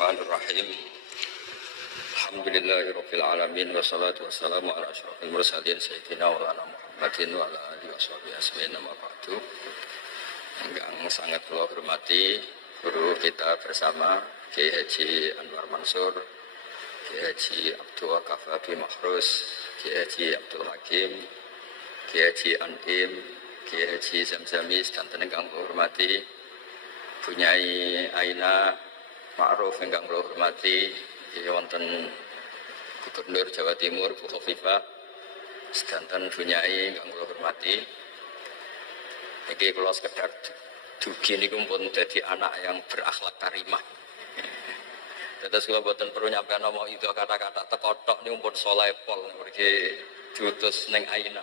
Bismillahirrahmanirrahim. Alhamdulillahirabbil alamin wassalatu wassalamu ala asyrofil mursalin sayyidina wa lana Muhammadin wa ala alihi washabihi ajmain amma ba'du. Yang sangat kula hormati guru kita bersama Kiai Haji Anwar Mansur, Kiai Haji Abdul Waqaf Abi Mahrus, Kiai Haji Abdul Hakim, Kiai Haji An'im, Kiai Haji Zamzamis dan ingkang kula hormati Bunyai Aina Ma'ruf ingkang kula hormati wonten Gubernur Jawa Timur Bu Khofifah sedanten Bunyai ingkang kula hormati. Iki kula sekedar dugi niku pun dadi anak yang berakhlak karimah. Terus kula boten perlu nyampean nama itu kata-kata tekotok niku pun saleh pol mriki diutus ning Aina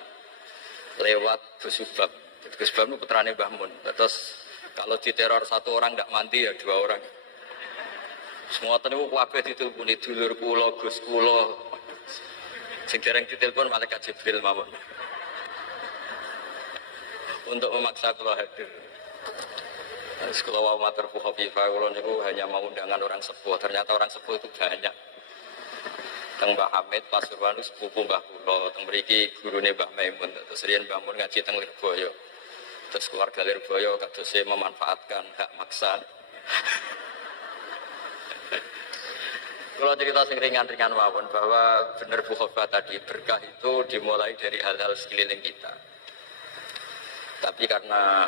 lewat Gus Subab. Gus Subab niku putrane Mbah Mun. Terus kalau diteror satu orang tidak mati ya dua orang. Semua tenu kabeh diteleponi dulur kula, Gus kula. Sing dereng ditelepon malaikat Jibril mawon. Untuk memaksa kula hadir. Kula wau matur Bu Khofifah kula niku hanya mau undangan orang sepuh. Ternyata orang sepuh itu banyak. Teng Mbah Hamid Pasuruan sepupu Mbah kula, teng mriki gurune Mbah Maimun. Terus riyen Mbah Mun ngaji teng Lirboyo. Terus keluarga Lirboyo kadose memanfaatkan hak maksa. Kalau cerita sing ringan-ringan mawon bahwa benar Bu Khofifah tadi berkah itu dimulai dari hal-hal sekeliling kita. Tapi karena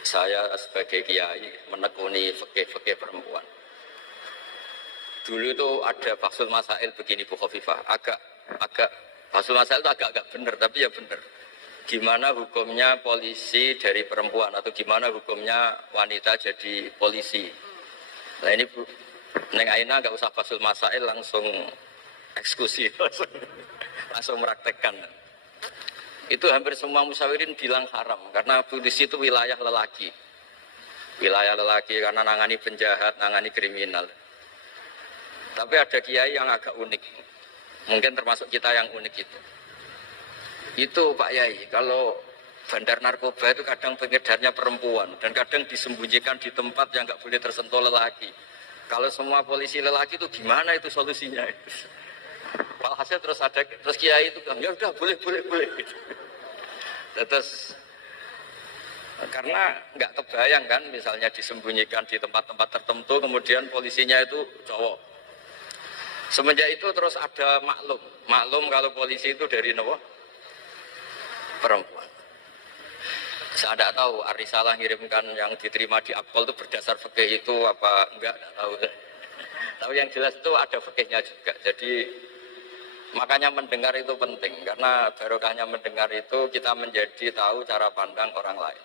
saya sebagai kiai menekuni fikih-fikih perempuan. Dulu itu ada Fathul Masail begini Bu Khofifah, agak Fathul Masail itu agak benar tapi ya benar. Gimana hukumnya polisi dari perempuan atau gimana hukumnya wanita jadi polisi. Nah ini Bu Neng Aina nggak usah Fathul Masail langsung eksekusi, langsung meraktekkan. Itu hampir semua musyawirin bilang haram karena polisi itu wilayah lelaki. Wilayah lelaki karena nangani penjahat, nangani kriminal. Tapi ada kiai yang agak unik. Mungkin termasuk kita yang unik itu. Itu Pak Yai, kalau bandar narkoba itu kadang pengedarnya perempuan dan kadang disembunyikan di tempat yang nggak boleh tersentuh lelaki. Kalau semua polisi lelaki itu gimana itu solusinya? Walhasil terus kiai itu bilang, ya udah boleh. Terus karena nggak kebayang kan, misalnya disembunyikan di tempat-tempat tertentu, kemudian polisinya itu cowok. Semenjak itu terus ada maklum kalau polisi itu dari perempuan. Saya tidak tahu Arisalah ngirimkan yang diterima di Akpol itu berdasar fikih itu apa enggak tahu. Tapi yang jelas itu ada fikihnya juga. Jadi makanya mendengar itu penting karena barokahnya mendengar itu kita menjadi tahu cara pandang orang lain.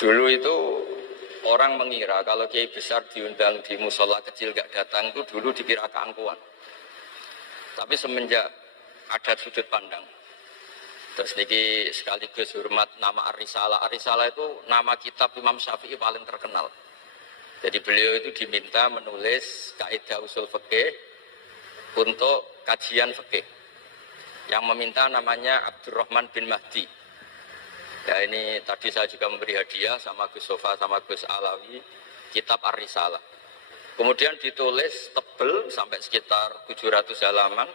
Dulu itu orang mengira kalau kiai besar diundang di musola kecil gak datang itu dulu dikira keangkuhan. Tapi semenjak ada sudut pandang. Terus niki sekaligus hormat nama Ar-Risalah. Ar-Risalah itu nama kitab Imam Syafi'i paling terkenal. Jadi beliau itu diminta menulis kaidah usul fikih untuk kajian fikih. Yang meminta namanya Abdurrahman bin Mahdi. Ya ini tadi saya juga memberi hadiah sama Gus Sofa sama Gus Alawi kitab Ar-Risalah. Kemudian ditulis tebel sampai sekitar 700 halaman.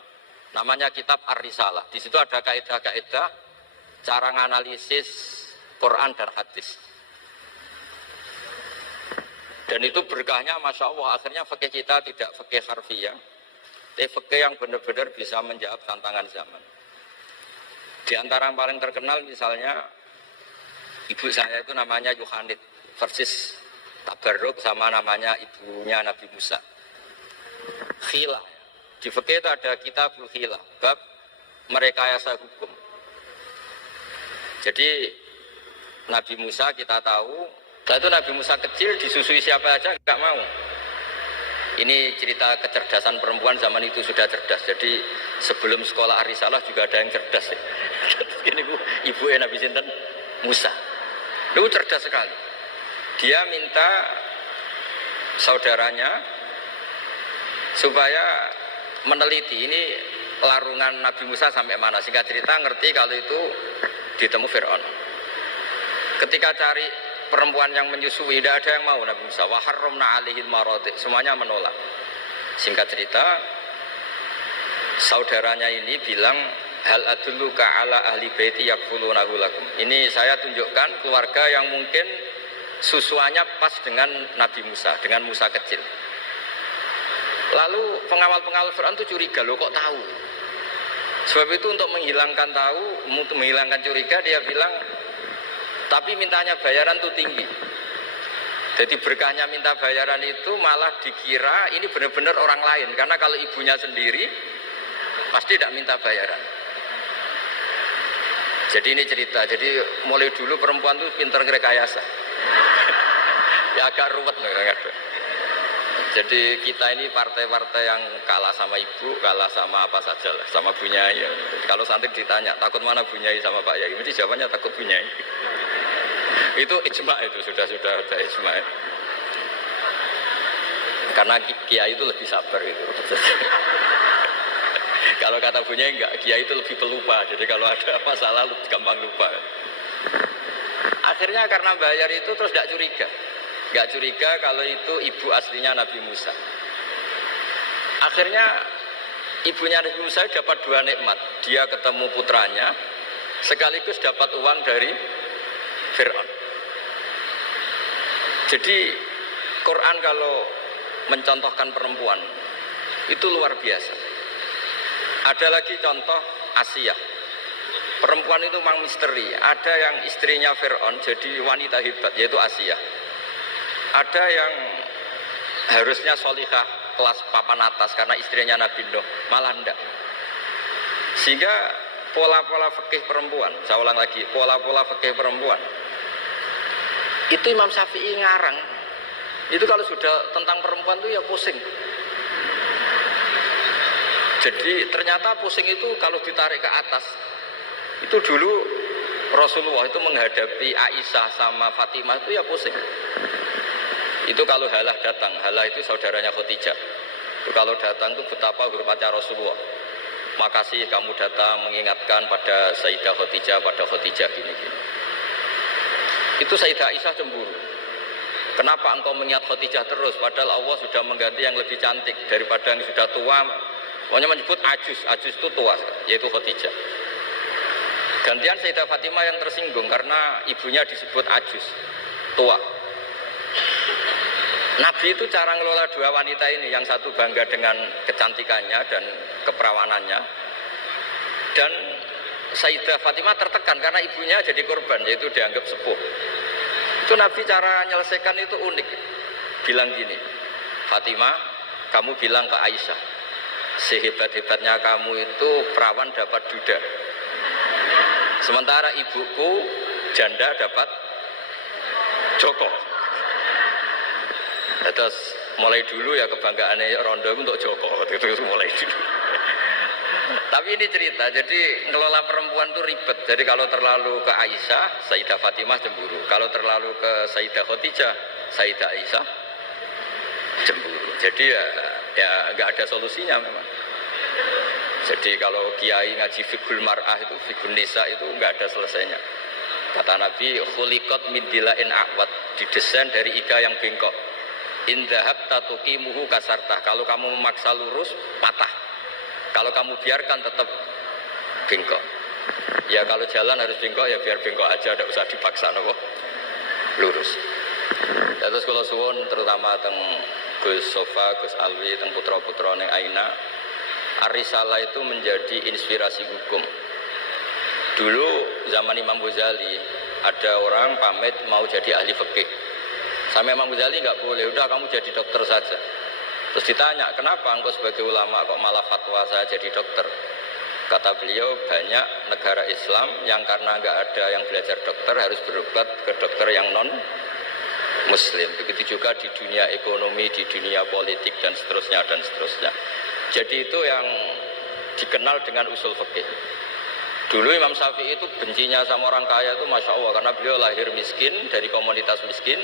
Namanya kitab Ar-Risalah. Di situ ada kaidah-kaidah cara menganalisis Quran dan hadis. Dan itu berkahnya Masya Allah. Akhirnya fikih kita tidak fikih harfiah, tapi fikih yang benar-benar bisa menjawab tantangan zaman. Di antara yang paling terkenal misalnya ibu saya itu namanya Yohanit versus Tabarruk sama namanya ibunya Nabi Musa. Khilah. Di fikih itu ada kitabul khilah, bab merekayasa hukum. Jadi Nabi Musa kita tahu, itu Nabi Musa kecil disusui siapa aja nggak mau. Ini cerita kecerdasan perempuan zaman itu sudah cerdas. Jadi sebelum sekolah Ar-Risalah juga ada yang cerdas. Ini ibu Nabi Sinten Musa, itu cerdas sekali. Dia minta saudaranya supaya meneliti ini larungan Nabi Musa sampai mana. Singkat cerita ngerti kalau itu ditemu Fir'aun. Ketika cari perempuan yang menyusui, tidak ada yang mau Nabi Musa. Wa harramna alaihil maradi, semuanya menolak. Singkat cerita, saudaranya ini bilang, hal adulluka ala ahli baiti yakfulunahu lakum. Ini saya tunjukkan keluarga yang mungkin susuannya pas dengan Nabi Musa, dengan Musa kecil. Lalu pengawal-pengawal Fir'aun itu curiga, loh kok tahu? Sebab itu untuk menghilangkan curiga, dia bilang, tapi mintanya bayaran itu tinggi. Jadi berkahnya minta bayaran itu malah dikira ini benar-benar orang lain. Karena kalau ibunya sendiri, pasti tidak minta bayaran. Jadi ini cerita, jadi mulai dulu perempuan itu pintar ngerekayasa. Ya agak ruwet nih. Jadi kita ini partai-partai yang kalah sama ibu, kalah sama apa saja lah, sama Bu Nyai. Kalau santri ditanya, takut mana Bu Nyai sama Pak Yai? Mesti jawabannya takut Bu Nyai. Itu ijma, itu sudah ada ijma. Karena kiai itu lebih sabar itu. Kalau kata Bu Nyai enggak, kiai itu lebih pelupa. Jadi kalau ada masalah gampang lupa. Akhirnya karena bayar itu terus tidak curiga. Enggak curiga kalau itu ibu aslinya Nabi Musa. Akhirnya ibunya Nabi Musa dapat dua nikmat. Dia ketemu putranya, sekaligus dapat uang dari Fir'aun. Jadi Quran kalau mencontohkan perempuan itu luar biasa. Ada lagi contoh Asia. Perempuan itu memang misteri. Ada yang istrinya Fir'aun jadi wanita hebat, yaitu Asia. Ada yang harusnya solihah kelas papan atas karena istrinya Nabi Nuh, malah enggak. Sehingga pola-pola fikih perempuan, saya ulang lagi, pola-pola fikih perempuan itu Imam Syafi'i ngarang. Itu kalau sudah tentang perempuan itu ya pusing. Jadi ternyata pusing itu kalau ditarik ke atas. Itu dulu Rasulullah itu menghadapi Aisyah sama Fatimah itu ya pusing. Itu kalau Halah datang, Halah itu saudaranya Khadijah. Itu kalau datang itu betapa hormatnya Rasulullah. Makasih kamu datang mengingatkan pada Sayyidah Khadijah, pada Khadijah gini-gini. Itu Sayyidah Aisyah cemburu. Kenapa engkau mengingat Khadijah terus? Padahal Allah sudah mengganti yang lebih cantik daripada yang sudah tua. Pokoknya menyebut ajus itu tua, yaitu Khadijah. Gantian Sayyidah Fatimah yang tersinggung karena ibunya disebut ajus, tua. Nabi itu cara ngelola dua wanita ini, yang satu bangga dengan kecantikannya dan keperawanannya, dan Sayyidah Fatimah tertekan karena ibunya jadi korban, yaitu dianggap sepuh. Itu Nabi cara menyelesaikan itu unik. Bilang gini, Fatimah, kamu bilang ke Aisyah, sehebat-hebatnya kamu itu perawan dapat duda. Sementara ibuku janda dapat joko. Terus mulai dulu ya kebanggaannya Rondo untuk joko, itu mulai dulu. Tapi ini cerita, jadi ngelola perempuan itu ribet. Jadi kalau terlalu ke Aisyah, Sayyidah Fatimah cemburu. Kalau terlalu ke Sayyidah Khadijah, Sayyidah Aisyah cemburu. Jadi ya nggak ada solusinya memang. Jadi kalau kiai ngaji fiqhul mar'ah itu, fiqhul nisa itu nggak ada selesainya. Kata Nabi, khuliqat min dila'in a'wad, didesain dari iga yang bengkok. In dhahabta tuqimuhu kasartah. Kalau kamu memaksa lurus, patah. Kalau kamu biarkan tetap bengkok. Ya kalau jalan harus bengkok, ya biar bengkok aja, tidak usah dipaksa nopo lurus. Ya, terus kalau suwun terutama teng Gus Sofa, Gus Alwi, teng putra-putra neng Aina, Ar-Risalah itu menjadi inspirasi hukum. Dulu zaman Imam Ghazali ada orang pamit mau jadi ahli fikih. Sama Imam Ghazali nggak boleh, udah kamu jadi dokter saja. Terus ditanya, kenapa engkau sebagai ulama kok malah fatwa saya jadi dokter? Kata beliau, banyak negara Islam yang karena nggak ada yang belajar dokter harus berobat ke dokter yang non Muslim. Begitu juga di dunia ekonomi, di dunia politik dan seterusnya dan seterusnya. Jadi itu yang dikenal dengan usul fikih. Dulu Imam Syafi'i itu bencinya sama orang kaya itu Masya Allah, karena beliau lahir miskin dari komunitas miskin.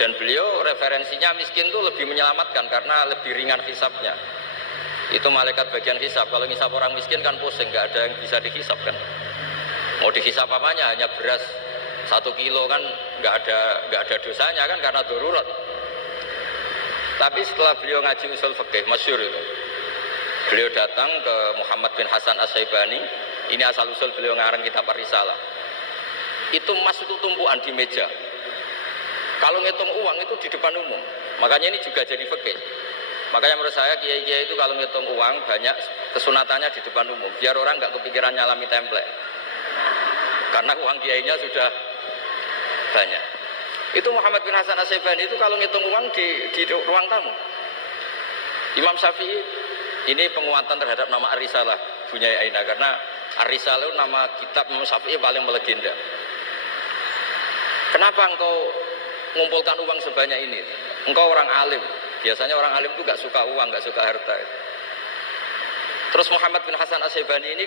Dan beliau referensinya miskin itu lebih menyelamatkan karena lebih ringan hisabnya. Itu malaikat bagian hisab. Kalau hisab orang miskin kan pusing, nggak ada yang bisa dihisab kan. Mau dihisab apanya? Hanya beras 1 kilo kan nggak ada dosanya kan karena darurat. Tapi setelah beliau ngaji usul fikih masyhur itu, beliau datang ke Muhammad bin Hasan As-Syaibani. Ini asal usul beliau ngarang kitab Ar-Risalah. Itu emas itu tumpuan di meja. Kalau ngitung uang itu di depan umum. Makanya ini juga jadi fikih. Makanya menurut saya kiai-kiai itu kalau ngitung uang banyak kesunatannya di depan umum. Biar orang nggak kepikiran nyalami template. Karena uang kiainya sudah banyak. Itu Muhammad bin Hasan As-Syaibani itu kalau ngitung uang di ruang tamu. Imam Syafi'i ini penguatan terhadap nama Ar-Risalah punya Aina, karena Ar-Risalah itu nama kitab Imam Syafi'i paling melegenda. Kenapa engkau mengumpulkan uang sebanyak ini? Engkau orang alim. Biasanya orang alim itu gak suka uang, gak suka harta. Terus Muhammad bin Hasan As-Syaibani ini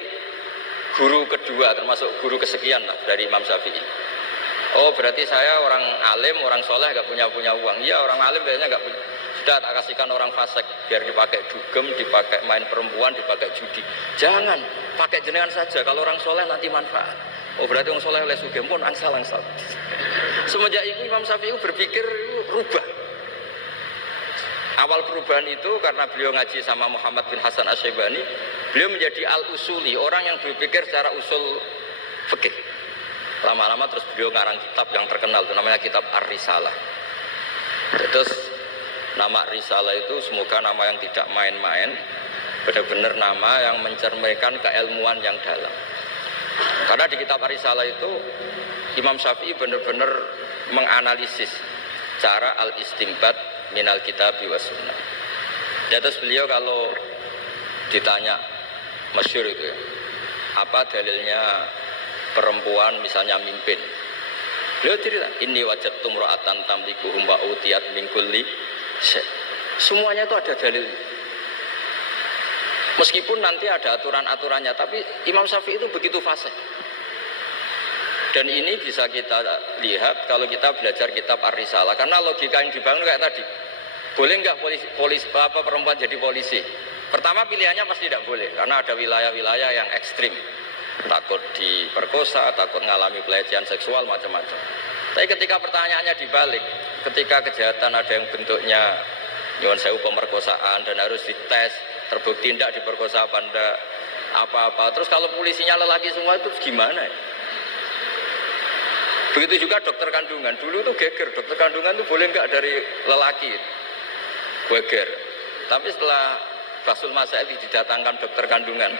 guru kedua, termasuk guru kesekian lah dari Imam Syafi'i. Oh berarti saya orang alim, orang soleh gak punya uang. Iya orang alim biasanya gak punya. Sudah tak kasihkan orang fasik biar dipakai dugem, dipakai main perempuan, dipakai judi. Jangan, pakai jenengan saja. Kalau orang soleh nanti manfaat. Oh berarti orang soleh oleh sugem pun angsal-angsal. Semenjak itu Imam Syafi'i berpikir rubah. Awal perubahan itu karena beliau ngaji sama Muhammad bin Hasan As-Syaibani, beliau menjadi al-usuli, orang yang berpikir secara usul fikih. Lama-lama terus beliau ngarang kitab yang terkenal, itu namanya kitab Ar-Risalah. Terus nama Risalah itu semoga nama yang tidak main-main, benar-benar nama yang mencerminkan keilmuan yang dalam. Karena di kitab Ar-Risalah itu Imam Syafi'i benar-benar menganalisis cara al-istimbat minal kitab wa sunnah. Ya, terus beliau kalau ditanya masyhur itu ya, apa dalilnya perempuan misalnya mimpin, beliau cerita ini wajadtum ra'atan tamlikuhum wa utiyat min kulli syai'. Semuanya itu ada dalil. Meskipun nanti ada aturan-aturannya, tapi Imam Syafi'i itu begitu fasih. Dan ini bisa kita lihat kalau kita belajar kitab Ar-Risalah, karena logika yang dibangun kayak tadi. Boleh nggak polisi perempuan jadi polisi? Pertama pilihannya pasti tidak boleh, karena ada wilayah-wilayah yang ekstrim, takut diperkosa, takut mengalami pelecehan seksual macam-macam. Tapi ketika pertanyaannya dibalik, ketika kejahatan ada yang bentuknya nyuwun sewu pemerkosaan dan harus dites, terbukti tidak diperkosa apa enggak, apa-apa. Terus kalau polisinya lelaki semua itu gimana? Begitu juga dokter kandungan. Dulu tuh geger, dokter kandungan tuh boleh nggak dari lelaki? Geger. Tapi setelah Basul Masail didatangkan dokter kandungan,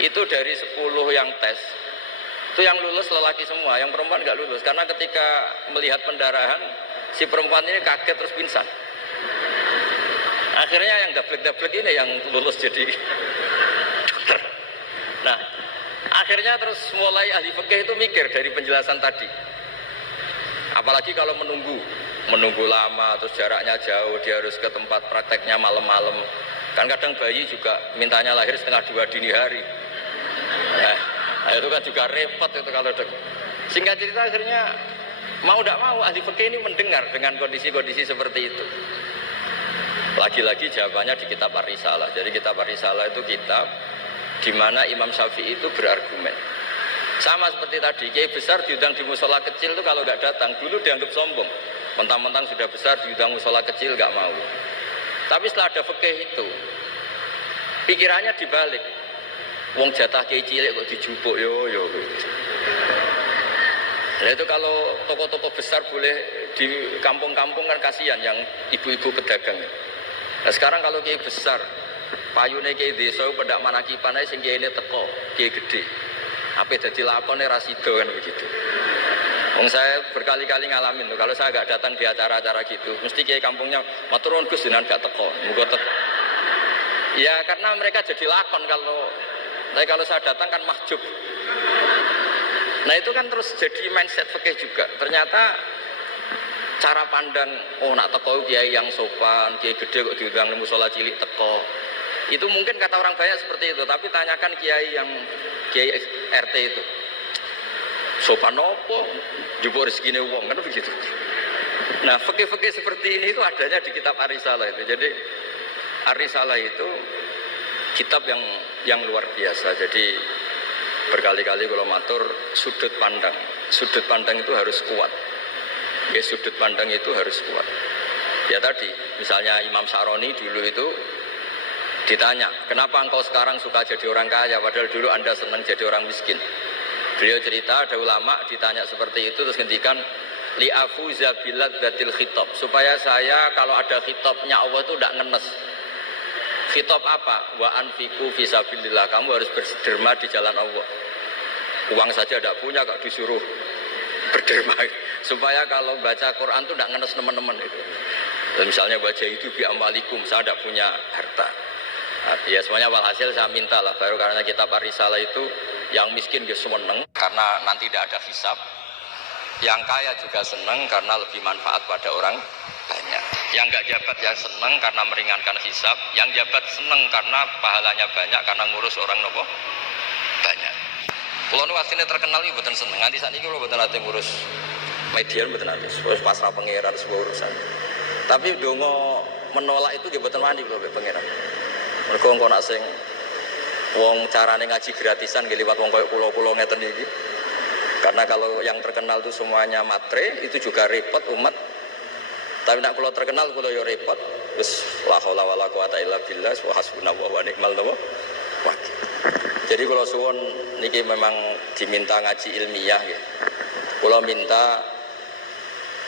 itu dari 10 yang tes, itu yang lulus lelaki semua, yang perempuan nggak lulus. Karena ketika melihat pendarahan, si perempuan ini kaget terus pingsan. Akhirnya yang dablek-dablek ini yang lulus jadi dokter. Nah, akhirnya terus mulai ahli fikih itu mikir dari penjelasan tadi. Apalagi kalau menunggu lama, terus jaraknya jauh, dia harus ke tempat prakteknya malam-malam. Kan kadang bayi juga mintanya lahir 1:30 dini hari. Nah, itu kan juga repot itu kalau singkat cerita akhirnya mau tidak mau ahli fikih ini mendengar dengan kondisi-kondisi seperti itu. Lagi-lagi jawabannya di kitab Ar-Risalah. Jadi kitab Ar-Risalah itu kitab di mana Imam Syafi'i itu berargumen. Sama seperti tadi, kiai besar diundang di musola kecil itu kalau nggak datang, dulu dianggap sombong. Mentang-mentang sudah besar diundang musola kecil nggak mau. Tapi setelah ada fikih itu, pikirannya dibalik. Wong jatah kiai cilik kok dijupuk yo. Nah itu kalau toko-toko besar boleh di kampung-kampung kan kasihan yang ibu-ibu pedagang. Nah sekarang kalau kiai besar, payune kiai desa pendak manakipan ae sing kiyaine teko, kiai gede. Apa dadi lakone ra sida kan begitu. Wong saya berkali-kali ngalamin tuh, kalau saya nggak datang di acara-acara gitu, mesti kiai kampungnya matur nuwun Gus jenengan gak teko. Muga ya karena mereka jadi lakon kalau saya datang kan mahjub. Nah itu kan terus jadi mindset fikih juga. Ternyata cara pandang, oh nak teko kiai yang sopan, kiai gede kok diundang di musola cilik teko. Itu mungkin kata orang banyak seperti itu, tapi tanyakan kiai RT itu. Sopan opo? Jupuk rezekine wong kan begitu. Nah, fikih-fikih seperti ini itu adanya di kitab Ar-Risalah itu. Jadi Ar-Risalah itu kitab yang luar biasa. Jadi berkali-kali kalau matur sudut pandang sudut pandang itu harus kuat. Ya, sudut pandang itu harus kuat. Ya tadi, misalnya Imam Syaroni dulu itu ditanya, kenapa engkau sekarang suka jadi orang kaya, padahal dulu Anda senang jadi orang miskin. Beliau cerita, ada ulama ditanya seperti itu, terus ngendikan, li'afuza biladzatil khitab, supaya saya kalau ada khitabnya Allah itu tidak ngenes. Khitab apa? Wa anfiqu fisabilillah, kamu harus berderma di jalan Allah. Uang saja tidak punya, kok disuruh berderma, supaya kalau baca Quran itu tidak ngenes teman-teman itu. Misalnya baca itu bi amalikum, saya tidak punya harta. Nah, ya semuanya walhasil saya minta lah, baru karena kitab Ar-Risalah itu yang miskin dia seneng karena nanti tidak ada hisab, yang kaya juga seneng karena lebih manfaat pada orang banyak. Yang nggak jabat ya seneng karena meringankan hisab, yang jabat seneng karena pahalanya banyak karena ngurus orang nopo banyak. Kalau nu aslinya terkenal itu betul seneng. Nanti saat ini kalau betul nanti ngurus media betul nanti, pasrah pangeran sebuah urusan. Tapi dongo menolak itu dia betul mandi kalau pangeran. Mereka engkau nak sing wong carane ngaji gratisan nggih liwat wong koyo kula-kula ngeten iki. Karena kalau yang terkenal itu semuanya matre, itu juga repot umat. Tapi nak kula terkenal kula yo repot. Wis la haula wala quwata illa billah wa hasbunallahu wa ni'mal wakil. Jadi kalau suwon niki memang diminta ngaji ilmiah ya. Kula minta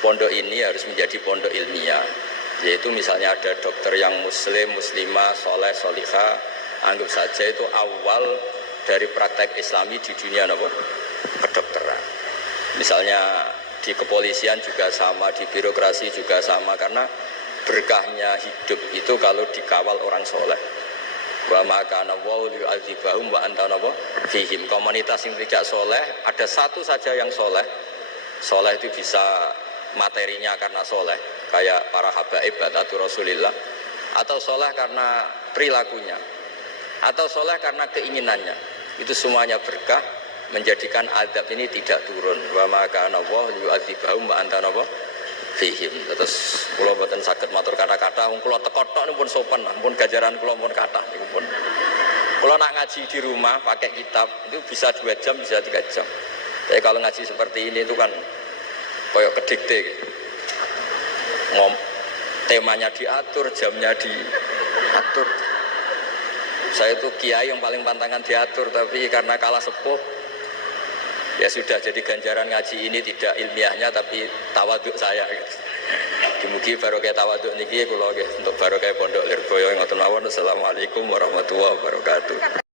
pondok ini harus menjadi pondok ilmiah. Yaitu misalnya ada dokter yang muslim, muslimah, soleh, solihah, anggap saja itu awal dari praktek islami di dunia apa? Kedokteran. Misalnya di kepolisian juga sama, di birokrasi juga sama, karena berkahnya hidup itu kalau dikawal orang soleh. Wa maka nawau li'adzibahum wa anta nawa fihim. Komunitas yang tidak soleh, ada satu saja yang soleh. Soleh itu bisa materinya karena soleh, kayak para habaib atau Rasulillah, atau soleh karena perilakunya, atau soleh karena keinginannya. Itu semuanya berkah, menjadikan adab ini tidak turun. Wa maka nawau li'adzibahum wa anta nawa fihim. Terus kula mboten saged matur kata-kata, wong kula teko tok pun sopan, pun gajaran kula pun kathah niku pun. Kula nak ngaji di rumah pakai kitab itu bisa 2 jam, bisa 3 jam. Tapi kalau ngaji seperti ini itu kan koyok kedikte gitu. Temanya diatur, jamnya diatur. Saya itu kiai yang paling pantangan diatur, tapi karena kalah sepuh ya sudah, jadi ganjaran ngaji ini tidak ilmiahnya tapi tawaduk saya gitu. Dimugi barokah tawaduk niki kula nggih untuk barokah Pondok Lirboyo ngoten mawon. Assalamualaikum warahmatullahi wabarakatuh.